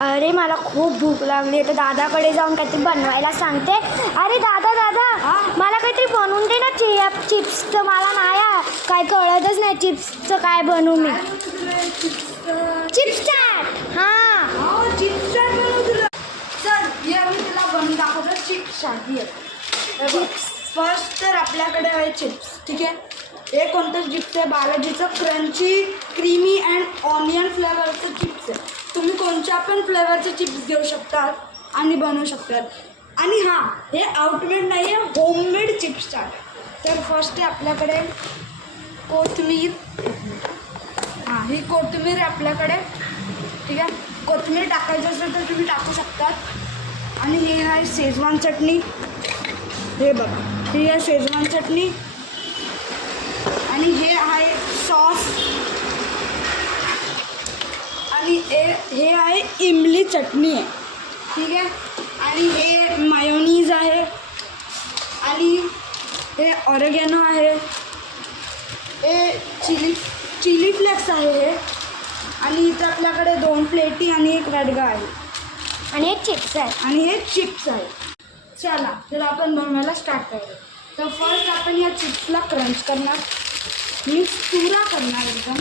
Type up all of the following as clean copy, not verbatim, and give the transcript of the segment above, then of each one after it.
अरे मला खूप भूक लागली तर दादाकडे जाऊन काहीतरी बनवायला सांगते. अरे दादा मला काहीतरी बनवून दे ना. चिप्सचं मला नाही काय कळतच नाही. चिप्सचं काय बनवू मी? चिप्स चाट. हां चिप्स चाट बनवू तुला. चल ये मी तुला बनवून दाखवतो चिप्स चाट. चिप्स फर्स्ट तर आपल्याकडे आहे चिप्स. ठीक आहे. हे कोणतं चिप्स आहे? बालाजीचं क्रंची क्रीमी अँड ऑनियन फ्लेवरचं चिप्स आहे. तुम्ही कोणत्या पण फ्लेवरचे चिप्स घेऊ शकतात आणि बनवू शकतात. आणि हां, हे आउटमेड नाही आहे, होममेड चिप्स चाट. तर फर्स्ट आहे आपल्याकडे कोथिंबीर. हां, ही कोथिंबीर आहे आपल्याकडे. ठीक आहे. कोथिंबीर टाकायची असेल तर तुम्ही टाकू शकतात. आणि हे आहे शेजवान चटणी. हे बघा, ही आहे शेजवान चटणी. आणि हे आहे सॉस. आणि हे आहे इमली चटणी आहे. ठीक आहे. आणि हे मायोनीज आहे. आणि हे ऑरेगॅनो आहे. हे चिली फ्लेक्स आहे हे. आणि इथं आपल्याकडे 2 प्लेटी आणि 1 रडगा आहे. आणि एक चिप्स आहे. आणि हे चिप्स आहे. चला तर आपण बनवायला स्टार्ट करूया. तर फर्स्ट आपण या चिप्सला क्रंच करणार. मिक्स पुरा करणार एकदम.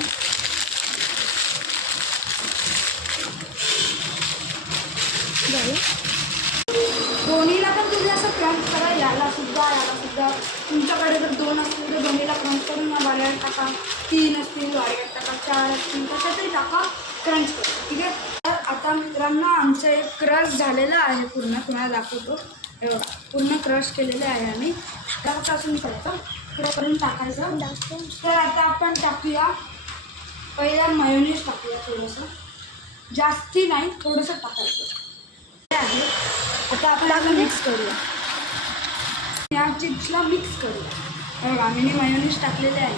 दोन्हीला पण तुम्ही असं क्रंच करा. याला सुद्धा तुमच्याकडे जर 2 असतील तर दोन्हीला क्रंच करून वाड्यात टाका. 3 असतील वाड्यात टाका. 4 असतील कशा तरी टाका. क्रंच करा. ठीक आहे. तर आता मित्रांनो आमचं एक क्रश झालेलं आहे पूर्ण. तुम्हाला दाखवतो. हे बघा, पूर्ण क्रश केलेलं आहे आम्ही. टाकून करायचं. क्रश करून टाकायचं. तर आता आपण टाकूया. पहिला मायोनीज टाकूया थोडंसं. जास्ती नाही, थोडंसं टाकायचं आहे. आता आपल्याला मिक्स करूया. या चिप्सला मिक्स करूया. बघा आम्ही मायोनीज टाकलेले आहे.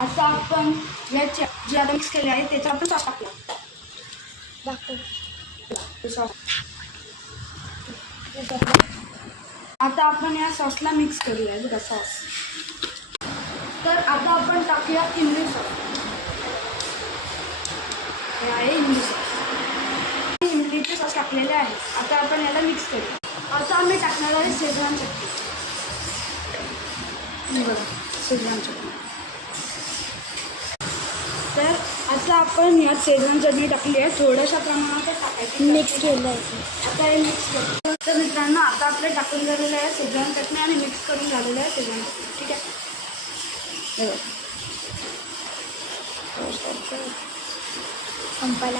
आता आपण या जे आता मिक्स केले आहे त्याचा आपण सॉस टाकूया. आता आपण या सॉसला मिक्स करूया. बघा सॉस. तर आता आपण टाकूया इमली सॉस. हे आहे इमली सॉस. इमलीचे सॉस टाकलेले आहे. आता आपण याला मिक्स करूया. आता आम्ही टाकणार आहे शेजवान चटणी. बघा शेजवान चटणी. तर आता आपण यात शेजवान चटणी टाकली आहे. थोड्याशा प्रमाणात टाकायची. मिक्स केलं आहे. आता हे मिक्स करतो. तर मित्रांनो आता आपलं टाकून झालेलं आहे शेजवान चटणी आणि मिक्स करून झालेलं आहे शेजवान चटणी. ठीक आहे. संपायला